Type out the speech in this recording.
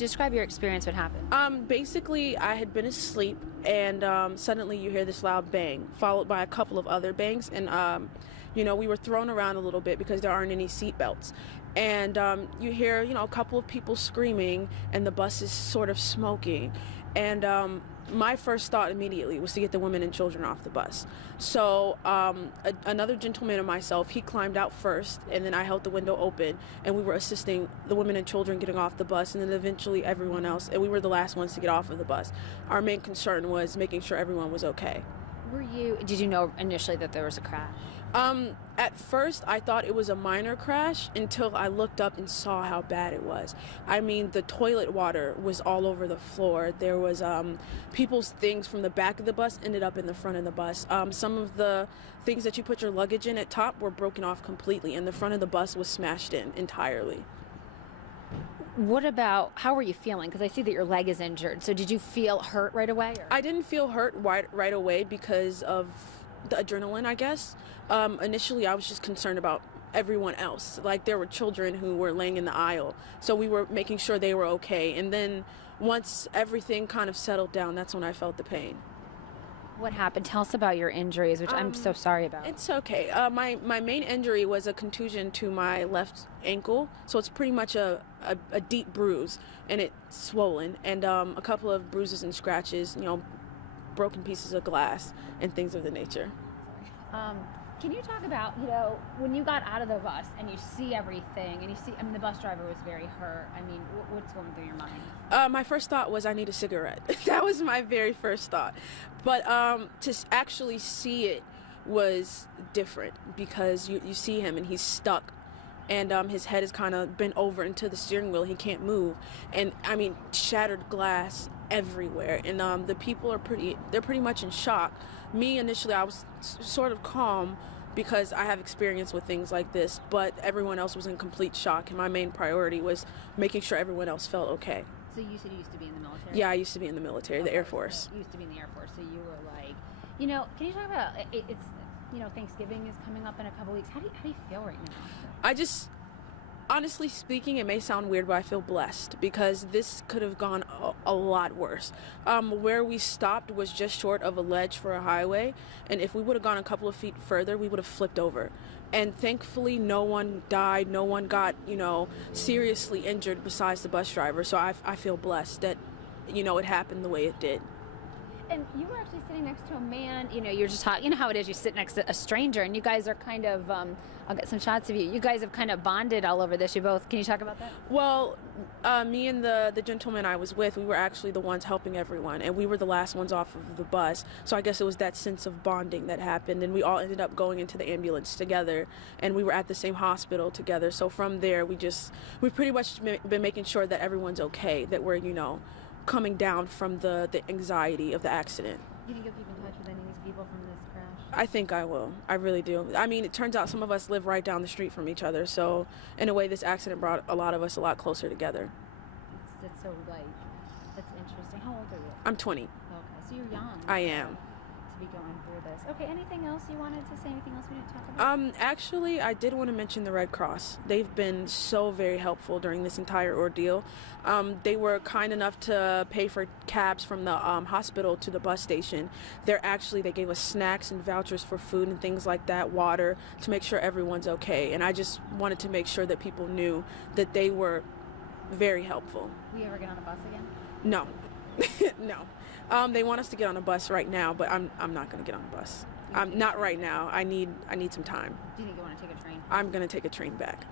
Describe your experience, what happened. Basically, I had been asleep, and suddenly you hear this loud bang, followed by a couple of other bangs, and we were thrown around a little bit because there aren't any seat belts. And you hear, a couple of people screaming, and the bus is sort of smoking. And my first thought immediately was to get the women and children off the bus. So another gentleman and myself, he climbed out first, and then I held the window open, and we were assisting the women and children getting off the bus, and then eventually everyone else, and we were the last ones to get off of the bus. Our main concern was making sure everyone was okay. Did you know initially that there was a crash? At first, I thought it was a minor crash until I looked up and saw how bad it was. I mean, the toilet water was all over the floor. There was people's things from the back of the bus ended up in the front of the bus. Some of the things that you put your luggage in at top were broken off completely, and the front of the bus was smashed in entirely. How were you feeling? Because I see that your leg is injured. So did you feel hurt right away? Or? I didn't feel hurt right away because of the adrenaline, I guess. Initially, I was just concerned about everyone else. Like, there were children who were laying in the aisle, so we were making sure they were okay. And then once everything kind of settled down, that's when I felt the pain. What happened? Tell us about your injuries, which I'm so sorry about. It's okay. My main injury was a contusion to my left ankle, so it's pretty much a deep bruise, and it's swollen, and a couple of bruises and scratches, broken pieces of glass and things of the nature. Can you talk about, when you got out of the bus and you see everything and the bus driver was very hurt. I mean, what's going through your mind? My first thought was I need a cigarette. That was my very first thought. But to actually see it was different because you see him and he's stuck. And his head is kind of bent over into the steering wheel. He can't move. And, I mean, shattered glass everywhere. And the people they're pretty much in shock. Me, initially, I was sort of calm because I have experience with things like this. But everyone else was in complete shock. And my main priority was making sure everyone else felt okay. So you said you used to be in the military? Yeah, I used to be in the military, the Air Force. You used to be in the Air Force. So you were like, can you talk about, Thanksgiving is coming up in a couple weeks. How do you feel right now? Honestly speaking, it may sound weird, but I feel blessed because this could have gone a lot worse. Where we stopped was just short of a ledge for a highway, and if we would have gone a couple of feet further, we would have flipped over. And thankfully, no one died, no one got, seriously injured besides the bus driver. So I feel blessed that, it happened the way it did. And you were actually sitting next to a man, you're just talking, how it is, you sit next to a stranger, and you guys are kind of, I'll get some shots of you. You guys have kind of bonded all over this. Can you talk about that? Well, me and the gentleman I was with, we were actually the ones helping everyone, and we were the last ones off of the bus. So I guess it was that sense of bonding that happened, and we all ended up going into the ambulance together, and we were at the same hospital together. So from there, we've pretty much been making sure that everyone's okay, that we're, coming down from the anxiety of the accident. Do you think you'll keep in touch with any of these people from this crash? I think I will. I really do. I mean, it turns out some of us live right down the street from each other, so in a way this accident brought a lot of us a lot closer together. That's so, that's interesting. How old are you? I'm 20. Okay, so you're young. I am. To be going through this. Okay, anything else you wanted to say? Anything else we didn't talk about? Actually, I did want to mention the Red Cross. They've been so very helpful during this entire ordeal. They were kind enough to pay for cabs from the hospital to the bus station. They gave us snacks and vouchers for food and things like that, water, to make sure everyone's okay. And I just wanted to make sure that people knew that they were very helpful. Will you ever get on a bus again? No. No. They want us to get on a bus right now, but I'm not going to get on a bus. Not right now. I need some time. Do you think you want to take a train? I'm going to take a train back.